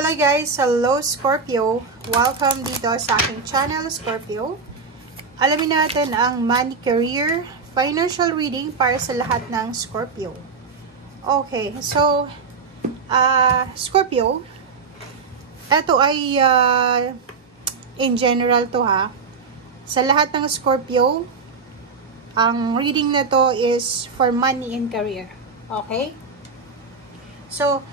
Hello guys! Hello Scorpio! Welcome dito sa aking channel, Scorpio. Alamin natin ang money, career, financial reading para sa lahat ng Scorpio. Okay, so, Scorpio, ito ay in general to ha. Sa lahat ng Scorpio, ang reading na to is for money and career. Okay? So,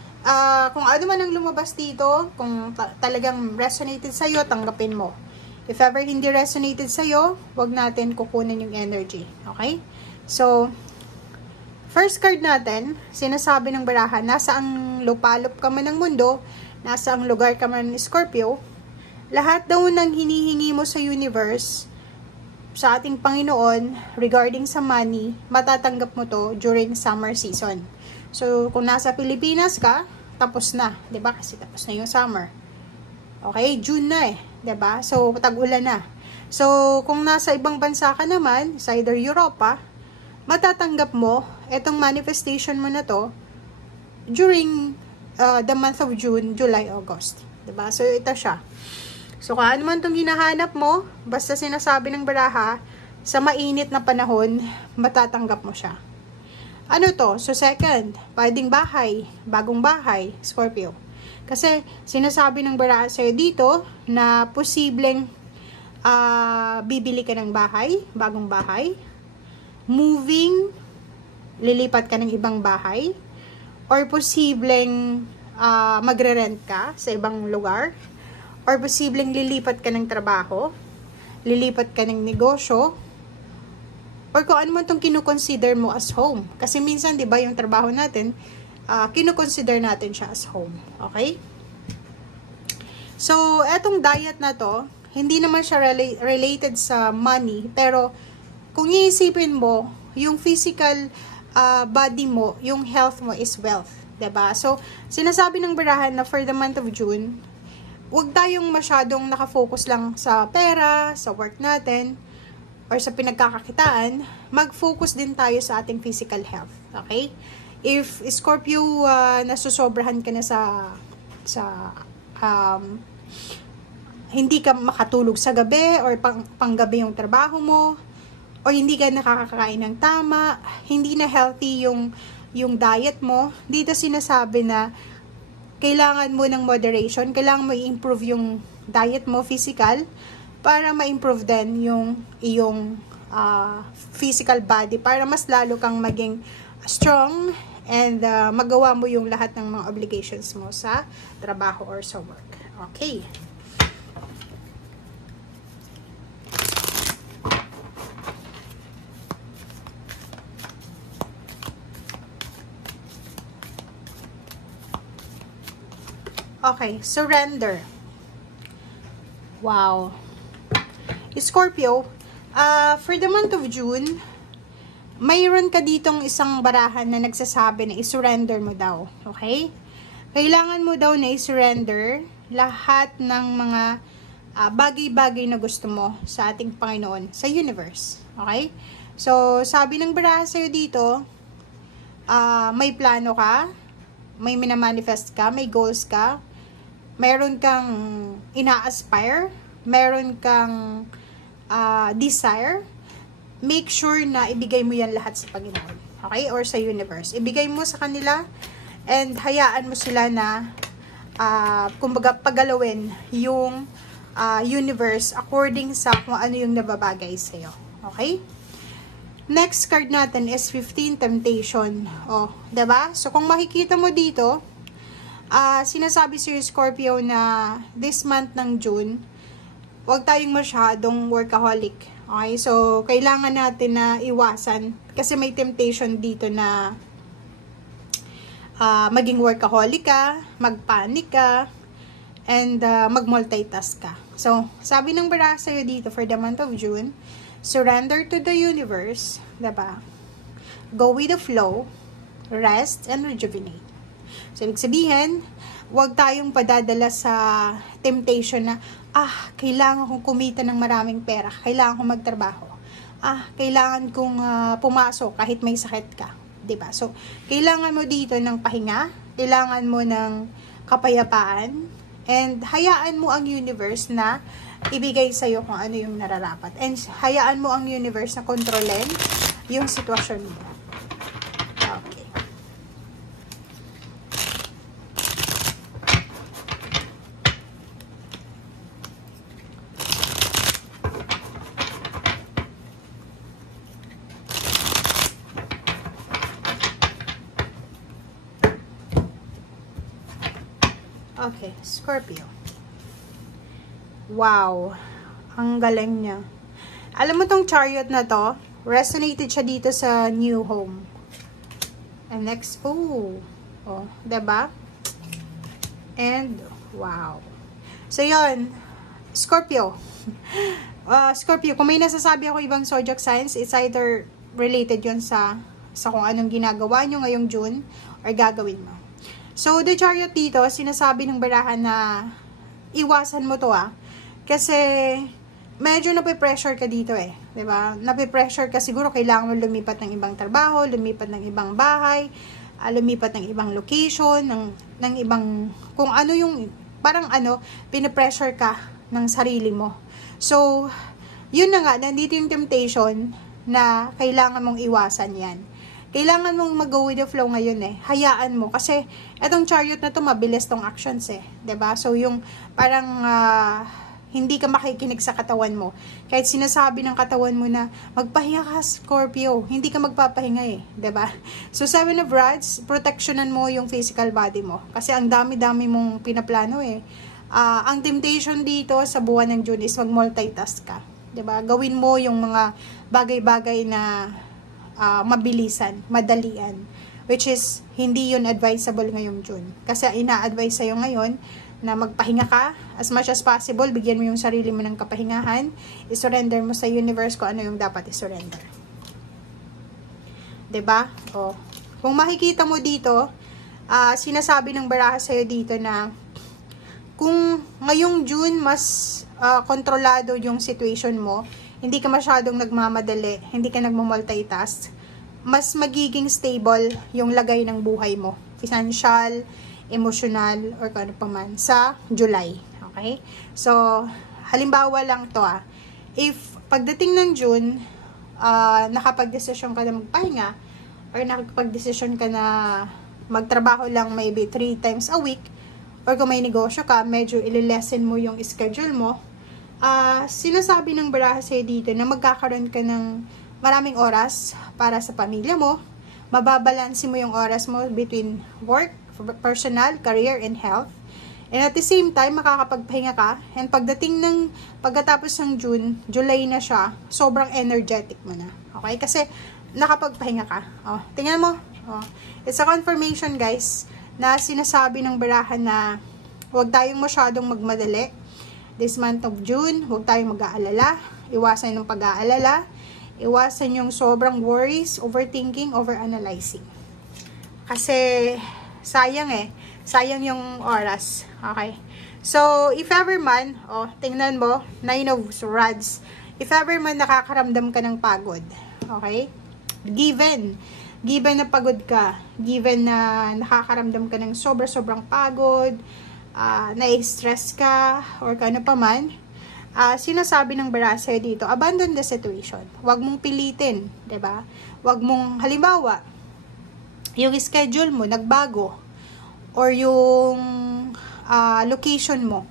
kung ano man ang lumabas dito, kung talagang resonated sa'yo, tanggapin mo. If ever hindi resonated sa'yo, wag natin kukunin yung energy. Okay? So, first card natin, sinasabi ng baraha, nasa ang lupalop ka man ng mundo, nasa ang lugar ka man ng Scorpio, lahat daw ng hinihingi mo sa universe, sa ating Panginoon, regarding sa money, matatanggap mo to during summer season. So, kung nasa Pilipinas ka, tapos na, 'di ba? Kasi tapos na yung summer. Okay, June na eh, 'di ba? So, tag-ulan na. So, kung nasa ibang bansa ka naman, sa either Europa, matatanggap mo etong manifestation mo na to during the month of June, July, August. 'Di ba? So, ito siya. So, kung ano man itong hinahanap mo, basta sinasabi ng baraha, sa mainit na panahon, matatanggap mo siya. Ano to? So, second, pwedeng bahay, bagong bahay, Scorpio. Kasi, sinasabi ng baraha sa'yo dito, na posibleng bibili ka ng bahay, bagong bahay, moving, lilipat ka ng ibang bahay, or posibleng magre-rent ka sa ibang lugar, or posibleng lilipat ka ng trabaho, lilipat ka ng negosyo, or kung ano man itong kinukonsider mo as home. Kasi minsan, di ba, yung trabaho natin, kinukonsider natin siya as home. Okay? So, etong diet na to, hindi naman siya related sa money, pero kung iisipin mo, yung physical body mo, yung health mo is wealth. Diba? So, sinasabi ng barahan na for the month of June, huwag tayong masyadong nakafocus lang sa pera, sa work natin, or sa pinagkakakitaan, mag-focus din tayo sa ating physical health. Okay? If Scorpio, nasusobrahan ka na sa hindi ka makatulog sa gabi, or panggabi yung trabaho mo, or hindi ka nakakakain ng tama, hindi na healthy yung diet mo, dito sinasabi na kailangan mo ng moderation, kailangan mo i-improve yung diet mo, physical, para ma-improve din yung iyong physical body, para mas lalo kang maging strong and magawa mo yung lahat ng mga obligations mo sa trabaho or sa work. Okay. Okay, surrender. Wow. Scorpio, for the month of June, mayroon ka ditong isang barahan na nagsasabi na i-surrender mo daw. Okay? Kailangan mo daw na i-surrender lahat ng mga bagay-bagay na gusto mo sa ating Panginoon, sa universe. Okay? So, sabi ng baraha sa'yo dito, may plano ka, may minamanifest ka, may goals ka, meron kang ina-aspire, meron kang desire, make sure na ibigay mo yan lahat sa Panginoon. Okay? Or sa universe. Ibigay mo sa kanila and hayaan mo sila na kumbaga pagalawin yung universe according sa kung ano yung nababagay sa'yo. Okay? Next card natin is 15 Temptation. Oh, diba? So, kung makikita mo dito, sinasabi si Scorpio na this month ng June, huwag tayong masyadong workaholic. Okay? So, kailangan natin na iwasan. Kasi may temptation dito na maging workaholic ka, magpanic ka, and mag-multitask ka. So, sabi ng baraha sa'yo dito for the month of June, surrender to the universe, diba? Go with the flow, rest, and rejuvenate. So, ibig sabihin, huwag tayong padadala sa temptation na, kailangan kong kumita ng maraming pera, kailangan kong magtrabaho, kailangan kong pumasok kahit may sakit ka, 'di ba? So, kailangan mo dito ng pahinga, kailangan mo ng kapayapaan, and hayaan mo ang universe na ibigay sa'yo kung ano yung nararapat. And hayaan mo ang universe na kontrolin yung sitwasyon mo. Okay. Okay, Scorpio. Wow, ang galing niya. Alam mo tong Chariot na to, resonated siya dito sa new home. And next, oh, diba? And, wow. So, yun, Scorpio. Scorpio, kung may nasasabi ako ibang zodiac signs, it's either related yun sa kung anong ginagawa nyo ngayong June or gagawin mo. So, the Chariot dito, sinasabi ng barahan na iwasan mo to kasi medyo nape-pressure ka dito diba? Nape-pressure ka, siguro kailangan mo lumipat ng ibang trabaho, lumipat ng ibang bahay, lumipat ng ibang location, ng ibang, kung ano yung, parang pinapressure ka ng sarili mo. So, yun na nga, nandito yung temptation na kailangan mong iwasan yan. Kailangan mong mag-go with the flow ngayon Hayaan mo. Kasi, etong Chariot na to, mabilis tong actions diba? So, yung parang, hindi ka makikinig sa katawan mo. Kahit sinasabi ng katawan mo na, magpahinga ka, Scorpio. Hindi ka magpapahinga diba? So, 7 of Rods, protectionan mo yung physical body mo. Kasi, ang dami-dami mong pinaplano ang temptation dito sa buwan ng June is mag-multitask ka. Diba? Gawin mo yung mga bagay-bagay na mabilisan, madalian. Which is, hindi yun advisable ngayong June. Kasi ina-advise sa'yo ngayon na magpahinga ka as much as possible, bigyan mo yung sarili mo ng kapahingahan, isurrender mo sa universe kung ano yung dapat isurrender. Diba? Kung makikita mo dito, sinasabi ng baraha sa'yo dito na kung ngayong June mas kontrolado yung situation mo, hindi ka masyadong nagmamadali, hindi ka nagmamultitask, mas magiging stable yung lagay ng buhay mo. Financial, emotional, or kung ano pa man, sa July. Okay? So, halimbawa lang to if pagdating ng June, nakapag-desisyon ka na magpahinga, or nakapag-desisyon ka na magtrabaho lang maybe 3 times a week, or kung may negosyo ka, medyo ililesen mo yung schedule mo, sinasabi ng baraha sa'yo dito na magkakaroon ka ng maraming oras para sa pamilya mo, mababalansin mo yung oras mo between work, personal, career, and health. And at the same time, makakapagpahinga ka. And pagkatapos ng June, July na siya, sobrang energetic mo na. Okay? Kasi, nakapagpahinga ka. Tingnan mo. It's a confirmation, guys, na sinasabi ng barahan na huwag tayong masyadong magmadali. This month of June, huwag tayong mag-aalala. Iwasan yung pag-aalala. Iwasan yung sobrang worries, overthinking, overanalyzing. Kasi, sayang sayang yung oras. Okay? So, if ever man, tingnan mo, 9 of Rods. If ever man nakakaramdam ka ng pagod, okay? Given na pagod ka, given na nakakaramdam ka ng sobrang pagod, na-stress ka, or kano pa man, sinasabi ng baraha dito, abandon the situation. Huwag mong pilitin, diba? Huwag mong, halimbawa, yung schedule mo, nagbago, or yung location mo,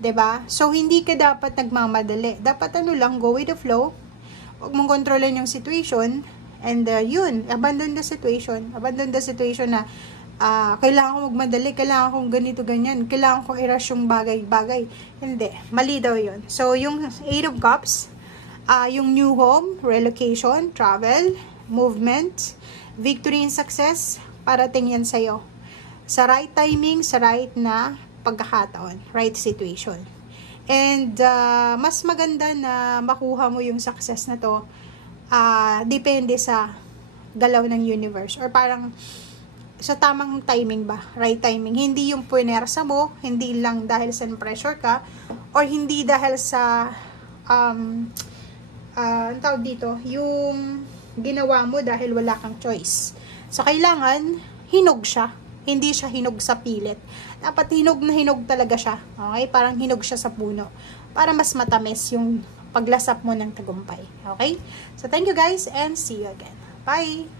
diba? So, hindi ka dapat nagmamadali. Dapat lang, go with the flow. Huwag mong kontrolin yung situation, and yun, abandon the situation. Abandon the situation na, kailangan kong magmadali, kailangan kong ganito, ganyan, kailangan kong i-rush yung bagay-bagay. Hindi, mali daw yun. So, yung 8 of Cups, yung new home, relocation, travel, movement, victory and success, parating yan sa'yo. Sa right timing, sa right na pagkakataon, right situation. And, mas maganda na makuha mo yung success na to, depende sa galaw ng universe. Or parang, sa tamang timing ba? Right timing. Hindi yung puwersa mo, hindi lang dahil sa pressure ka, or hindi dahil sa, ang tawag dito, yung ginawa mo dahil wala kang choice. So, kailangan, hinog siya. Hindi siya hinog sa pilit. Dapat hinog na hinog talaga siya. Okay? Parang hinog siya sa puno. Para mas matamis yung paglasap mo ng tagumpay. Okay? So, thank you guys and see you again. Bye!